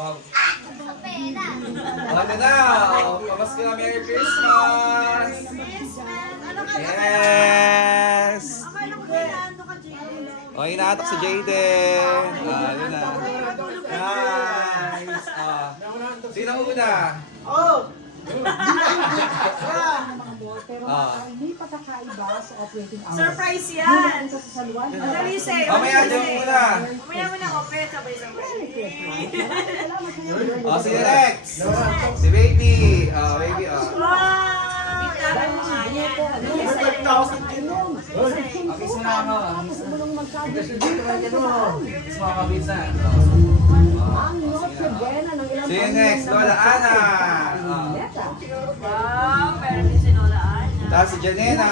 Wow. Ano na? Pamasko na, Merry Christmas! Yes! O, inaatak si Jaden. Yun na. Nice! Sino una? Pero may pagkakaiba sa operating hours. Surprise yan! Madali sa'yo. Mamaya, dyan muna. Mamaya mo na open, sabay-sabay. Si Rex. Si Baby. Baby, Wow! Bitagan mo nga yan. Abis mo na ako. Abis mo ako, abis na. Si Rex, Lola Ana. Wow, meron din si Lola Ana. Tapos si Janena.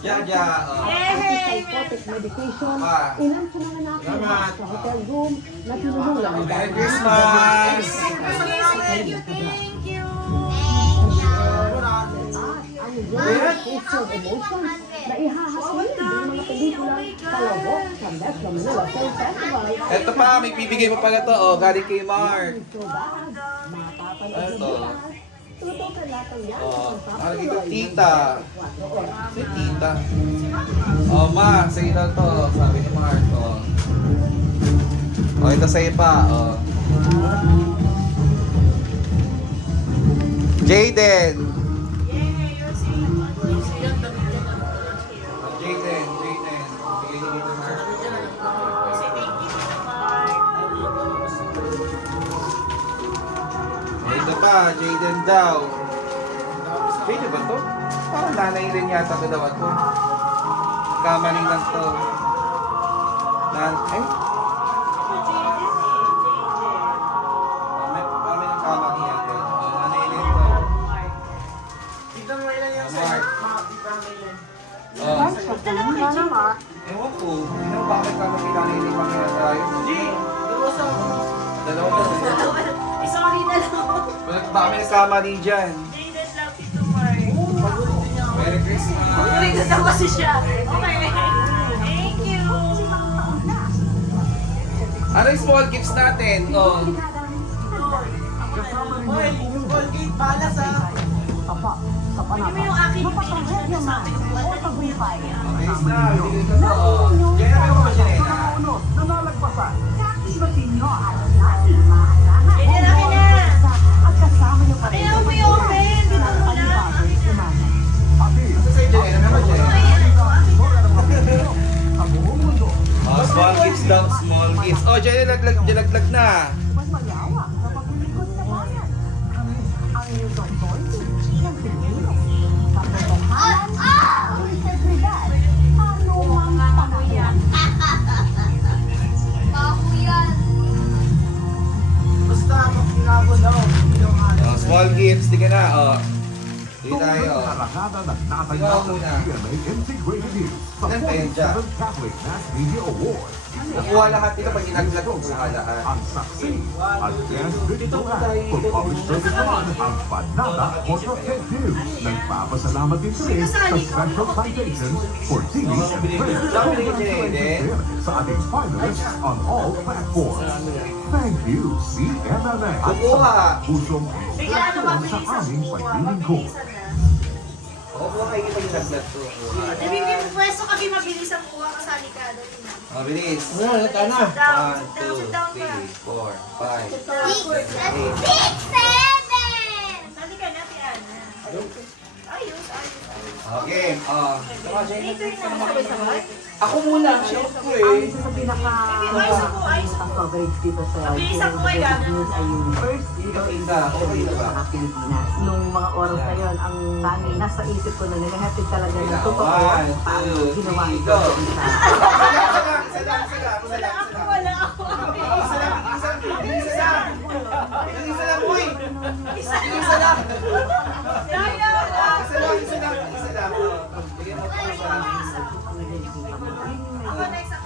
Jaja. Yay! medication. Pa. Ilan sa mga nakakita sa hotel room na tinulungan ng Merry Christmas! Thank you, thank you! Ang it's your emotions na ihahasilin ng mga pelikula sa loob sa Metro Manila Film Festival. Ito pa, may bibigay mo pala to. Galing kay Mark. Ito. Nakalagay ko tita. Si tita. Ma, sa'yo daw to. Sabi ni Mark. Ito sa'yo pa. Jaden. Jaden. Bigay niyo dito, Mark. Ito pa, Jaden daw. Jaden ba to? Parang nanay rin yata ito daw ito. Kamaling lang to. Parang yung kamaling yata. Nanay rin to. Mark. Ewan ko. Hindi mo bakit kamaling nanay rin mga tayo. Dalawa ba? Sorry na lang. Baka may nagkamali dyan. Jaden lang dito, Mark. Merry Christmas! Ulit na daw kasi siya. Okay. Thank you. Ano yung small gifts natin? Hoy, yung Colgate balas ha. Hindi mo yung akin yung pinigyan na sa akin. Okay na, bigyan ka to. Diyan na mo ba siya eh? Jaden, akin na. Akin na mo yung open. Dito mo lang. Akin na. Asa sa'yo dyan? Ano ba dyan? Akin na. Small gifts daw, small gifts. Dyan laglag na. Basta pag tinapon daw, yung Small gifts, di ka na. Di tayo. Karagada na Ikaw natayang muna. GMA Integrated News sa Ilan kayo dyan? 47th Catholic Mass Media Awards. Nakuha lahat dito pag ginaglag ko. Nakuha lahat. Ang saksi at guest victorian for public service naman ang Panada Portrait News. Nagpapasalamat din kami sa Special Citations for TV and print sa ating finalists on all platforms. Thank you, CMMA. Kukuha. Pusong Bigla na sa mabilis ang aming kuha. paglilingkod. Kukuha kayo kita ginaglag to. Ibigay mo pwesto kami mabilis ang kuha ka sa alikado. Bilis. Sit down. 1, 2, Sit down. Sit down 3, ka. 4, 5, 6, 8. Sali ka na, Tiana. Ayos. Okay. Dito rin naman sabay-sabay. Ako muna. Siyempre. Isa sa pinaka Ayos ako, ayos ako. ang coverage dito sa Mabilis ang kuha, gano'n. news ay yung first Ikaw, Inda. Okay dito ba? sa Pilipinas. Yung mga oras na yun, ang tanging nasa isip ko na naghahatid talaga ng totoo paano ginawa ito sa Wala ako.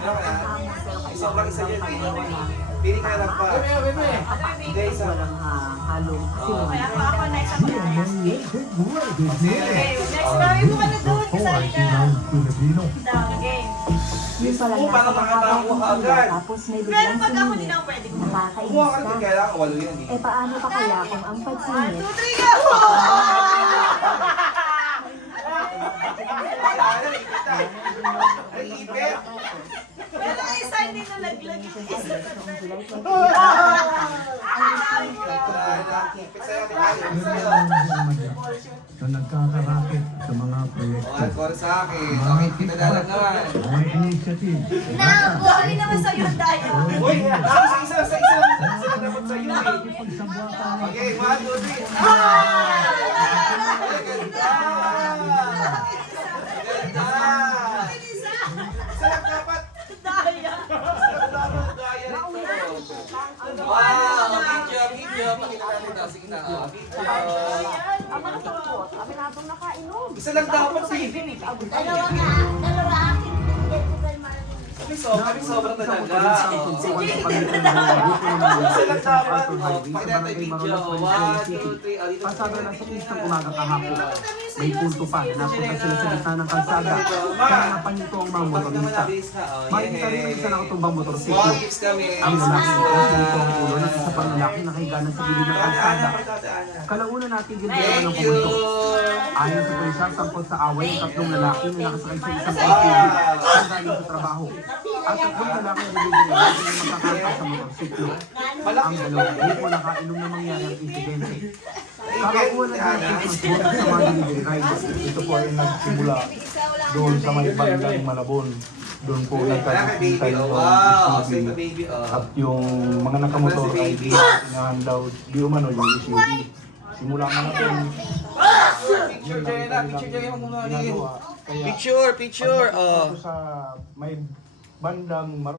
Ako next ako. Pili ka lang pa. Hindi, isa. walang halong Okay, ako next ako. GMA Integrated News. Okay, next. Sabi mo ka na doon. Kasali ka. Filipino. Down, game. Yun pala Oo, para nasa makatako ka agad. tapos may Pero biglang pag ako sumingit. din ang pwede ko. Nakakainis Kumuha ka rin, ka. kailangan walo yan eh. Eh paano pa kaya kung ang 1, pagsingit 2, 3, go! Ay, ipit! Pero ang isa hindi nalaglag yung isa. noong July 20, Ipit sa'yo, tingnan. na nagkakarakit sa mga proyekto. Ang kore sa akin. Okay, pinadalag naman. May initiative. Sabi naman sa'yo ang dayo. Uy, isa lang dapat sa'yo eh. Okay, 1, 2, 3. Ganda! Ganda! Isa lang dapat. Daya. Wow! Video! Pakita natin daw. Sige na. Video! Ang mga sapot, aminadong nakainom. Isa lang dapat eh. Kami sobra talaga. Isa lang dapat. Pakita natin video. 1, 2, 3. Dito Pasabi lang sa isang umaga kahapon, may punto pa na napunta sila sa gitna ng kalsada. Hanapan nito ang mga motorista. Makikita rin isa na tumbang Small motorsiklo. gifts kami. Ang lalaki nito ang ulo ng isa pang lalaki na kahiganan sa gilid ng kalsada. Kalauna natin ginagawa ng Thank you. pumunto. Ayon sa pulisya, sangkot sa away ng tatlong lalaki na nakasakay sa isang SUV na galing sa trabaho. At tatlong lalaki na nililibre na makakanta sa motorsiklo. Ang dalawang grupo nakainom na mangyari ang insidente. Kakakuha na ng Christmas bonus sa mga delivery riders. Ito po ay nagsimula doon sa may bandang Malabon. Doon po Wala kay nagkakita baby. yung Oh, wow. Say SUV. to baby. Oh. At yung mga nakamotor ay inahan daw di umano yung SUV. Simula nga natin Picture dyan na. Picture dyan yung mga ginagawa. Kaya Picture. pagdating Oh. dito sa may bandang